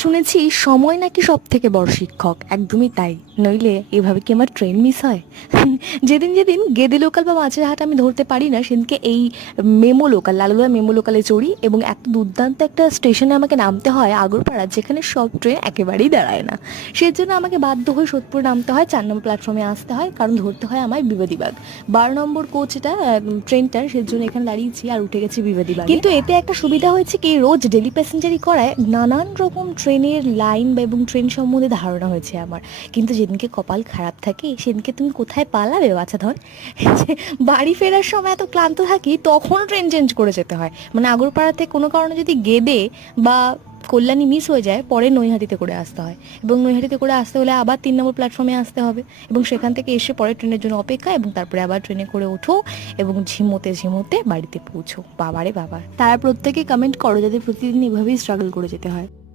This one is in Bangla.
শুনেছি সময় নাকি সব থেকে বড় শিক্ষক, একদমই তাই। নইলে এভাবে কি আমার ট্রেন মিস হয়? যেদিন যেদিন গেদে লোকাল বা মাঝেরহাট আমি ধরতে পারি না, সেদিনকে এই মেমো লোকাল, লালুয়া মেমো লোকালে চড়ি এবং এত দুর্দান্ত একটা স্টেশনে আমাকে নামতে হয়, আগরপাড়া, যেখানে সব ট্রেন একেবারেই দাঁড়ায় না। সেজন্য আমাকে বাধ্য হয়ে সোদপুর নামতে হয়, 4 নম্বর প্ল্যাটফর্মে আসতে হয়, কারণ ধরতে হয় আমায় বিবাদীবাগ 12 নম্বর কোচটা, ট্রেনটার। সেজন্য এখানে দাঁড়িয়েছি আর উঠে গেছি বিবাদীবাগ। কিন্তু এতে একটা সুবিধা হয়েছে কি, রোজ ডেলি প্যাসেঞ্জারি করায় নানান রকম ট্রেনের লাইন বা এবং ট্রেন সম্বন্ধে ধারণা হয়েছে আমার। কিন্তু যেদিনকে কপাল খারাপ থাকে সেদিনকে তুমি কোথায় পালাবে বাছা ধন? যে বাড়ি ফেরার সময় এত ক্লান্ত থাকি তখনও ট্রেন চেঞ্জ করে যেতে হয়। মানে আগরপাড়াতে কোনো কারণে যদি গেদে বা কল্যাণী মিস হয়ে যায়, পরে নৈহাটিতে করে আসতে হয়, এবং নৈহাটিতে করে আসতে হলে আবার 3 নম্বর প্ল্যাটফর্মে আসতে হবে, এবং সেখান থেকে এসে পরে ট্রেনের জন্য অপেক্ষা, এবং তারপরে আবার ট্রেনে করে ওঠো এবং ঝিমোতে ঝিমোতে বাড়িতে পৌঁছো। বাবারে বাবা, তারা প্রত্যেকে কমেন্ট করো যাদের প্রতিদিন এভাবেই স্ট্রাগল করে যেতে হয়।